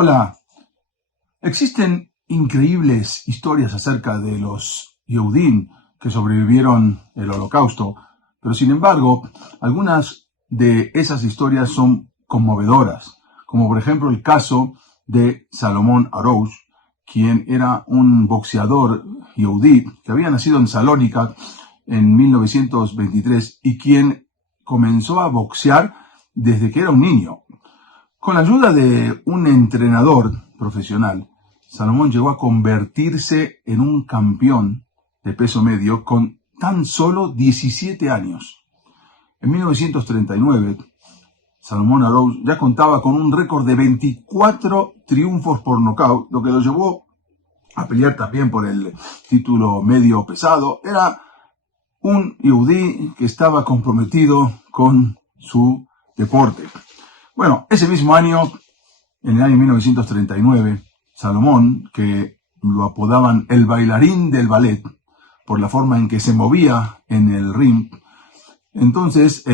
Hola, existen increíbles historias acerca de los Yehudim que sobrevivieron el Holocausto, pero sin embargo, algunas de esas historias son conmovedoras, como por ejemplo el caso de Salomón Aroush, quien era un boxeador Yehudí que había nacido en Salónica en 1923 y quien comenzó a boxear desde que era un niño. Con la ayuda de un entrenador profesional, Salomón llegó a convertirse en un campeón de peso medio con tan solo 17 años. En 1939, Salomón Aroush ya contaba con un récord de 24 triunfos por nocaut, lo que lo llevó a pelear también por el título medio pesado. Era un yehudí que estaba comprometido con su deporte. Bueno, ese mismo año, en el año 1939, Salomón, que lo apodaban el bailarín del ballet, por la forma en que se movía en el ring, entonces,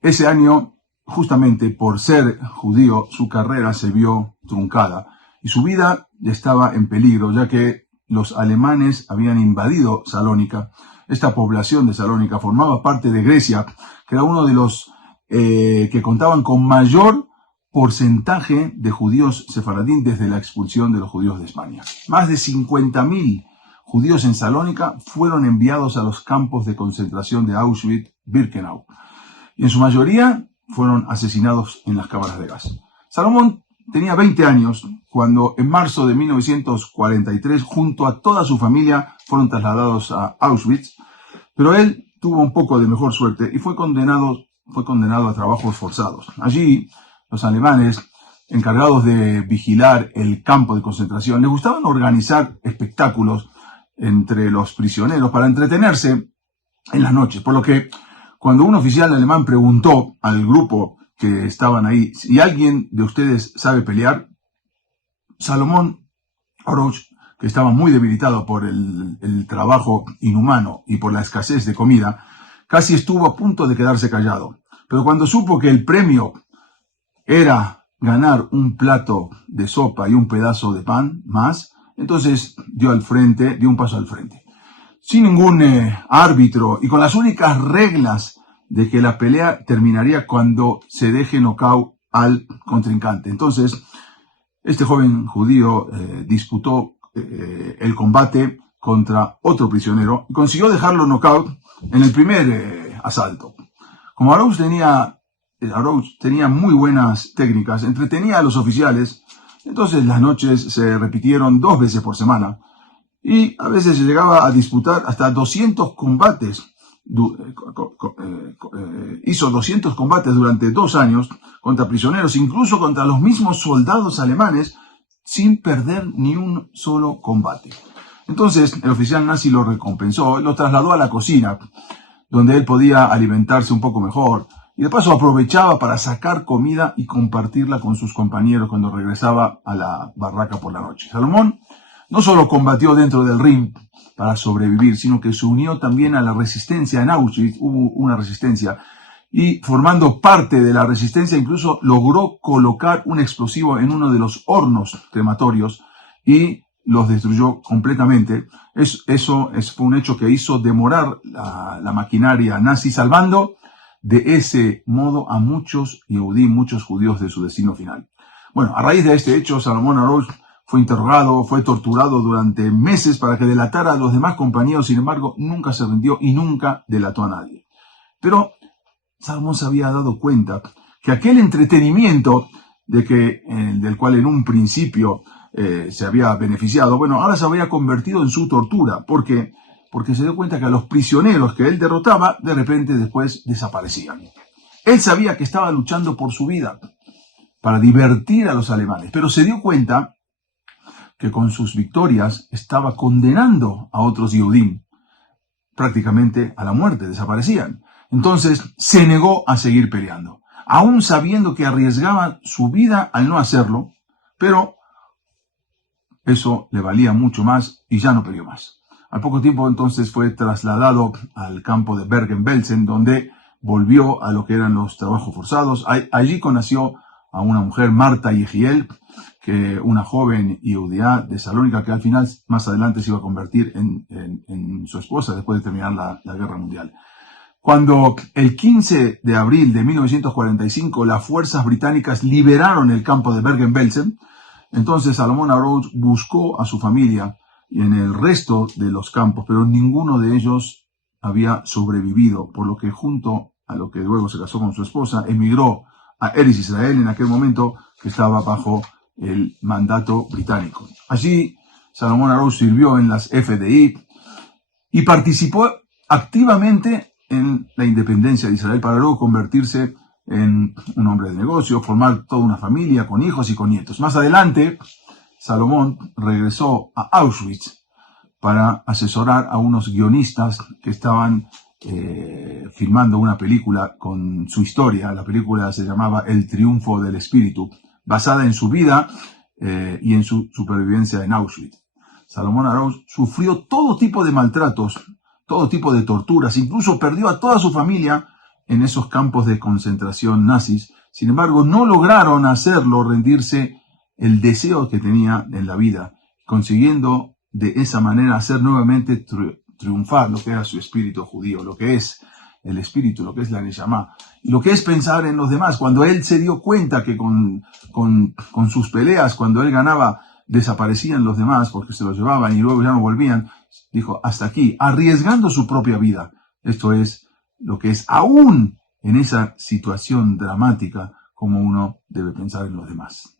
ese año, justamente por ser judío, su carrera se vio truncada y su vida estaba en peligro, ya que los alemanes habían invadido Salónica. Esta población de Salónica formaba parte de Grecia, que era uno de los que contaban con mayor porcentaje de judíos sefaradín desde la expulsión de los judíos de España. Más de 50.000 judíos en Salónica fueron enviados a los campos de concentración de Auschwitz-Birkenau y en su mayoría fueron asesinados en las cámaras de gas. Salomón tenía 20 años cuando en marzo de 1943, junto a toda su familia, fueron trasladados a Auschwitz, pero él tuvo un poco de mejor suerte y fue condenado a trabajos forzados. Allí, los alemanes, encargados de vigilar el campo de concentración, les gustaban organizar espectáculos entre los prisioneros para entretenerse en las noches, por lo que cuando un oficial alemán preguntó al grupo que estaban ahí si alguien de ustedes sabe pelear, Salomón Aroush, que estaba muy debilitado por el trabajo inhumano y por la escasez de comida, casi estuvo a punto de quedarse callado. Pero cuando supo que el premio era ganar un plato de sopa y un pedazo de pan más, entonces dio un paso al frente. Sin ningún árbitro y con las únicas reglas de que la pelea terminaría cuando se deje nocaut al contrincante. Entonces, este joven judío disputó el combate contra otro prisionero y consiguió dejarlo nocaut en el primer asalto. Como Aroush tenía muy buenas técnicas, entretenía a los oficiales, entonces las noches se repitieron 2 veces por semana y a veces se llegaba a disputar hasta 200 combates. Hizo 200 combates durante 2 años contra prisioneros, incluso contra los mismos soldados alemanes, sin perder ni un solo combate. Entonces el oficial nazi lo recompensó, lo trasladó a la cocina, donde él podía alimentarse un poco mejor, y de paso aprovechaba para sacar comida y compartirla con sus compañeros cuando regresaba a la barraca por la noche. Salomón no solo combatió dentro del ring para sobrevivir, sino que se unió también a la resistencia en Auschwitz. Hubo una resistencia y formando parte de la resistencia incluso logró colocar un explosivo en uno de los hornos crematorios y los destruyó completamente. Fue un hecho que hizo demorar la maquinaria nazi, salvando de ese modo a muchos judíos de su destino final. Bueno, a raíz de este hecho, Salomón Aroush fue interrogado, fue torturado durante meses para que delatara a los demás compañeros. Sin embargo, nunca se rindió y nunca delató a nadie. Pero Salomón se había dado cuenta que aquel entretenimiento del cual en un principio se había beneficiado, ahora se había convertido en su tortura. ¿Por qué? Porque se dio cuenta que a los prisioneros que él derrotaba, de repente después desaparecían. Él sabía que estaba luchando por su vida, para divertir a los alemanes, pero se dio cuenta que con sus victorias estaba condenando a otros Yehudim prácticamente a la muerte, desaparecían. Entonces se negó a seguir peleando, aún sabiendo que arriesgaba su vida al no hacerlo, pero eso le valía mucho más y ya no peleó más. Al poco tiempo entonces fue trasladado al campo de Bergen-Belsen, donde volvió a lo que eran los trabajos forzados. Allí conoció a una mujer, Marta Yehiel, que una joven judía de Salónica, que al final, más adelante, se iba a convertir en su esposa después de terminar la Guerra Mundial. Cuando el 15 de abril de 1945 las fuerzas británicas liberaron el campo de Bergen-Belsen, entonces Salomón Aroush buscó a su familia y en el resto de los campos, pero ninguno de ellos había sobrevivido, por lo que junto a lo que luego se casó con su esposa, emigró a Eretz Israel en aquel momento que estaba bajo el mandato británico. Allí Salomón Aroush sirvió en las FDI y participó activamente en la independencia de Israel para luego convertirse en un hombre de negocios, formar toda una familia con hijos y con nietos. Más adelante, Salomón regresó a Auschwitz para asesorar a unos guionistas que estaban filmando una película con su historia. La película se llamaba El triunfo del espíritu, basada en su vida y en su supervivencia en Auschwitz. Salomón Aroush sufrió todo tipo de maltratos, todo tipo de torturas, incluso perdió a toda su familia en esos campos de concentración nazis. Sin embargo, no lograron hacerlo rendirse el deseo que tenía en la vida, consiguiendo de esa manera hacer nuevamente triunfar lo que era su espíritu judío, lo que es el espíritu, lo que es la Neshama, y lo que es pensar en los demás. Cuando él se dio cuenta que con sus peleas, cuando él ganaba, desaparecían los demás porque se los llevaban y luego ya no volvían, dijo, hasta aquí, arriesgando su propia vida. Esto es lo que es aún en esa situación dramática como uno debe pensar en los demás.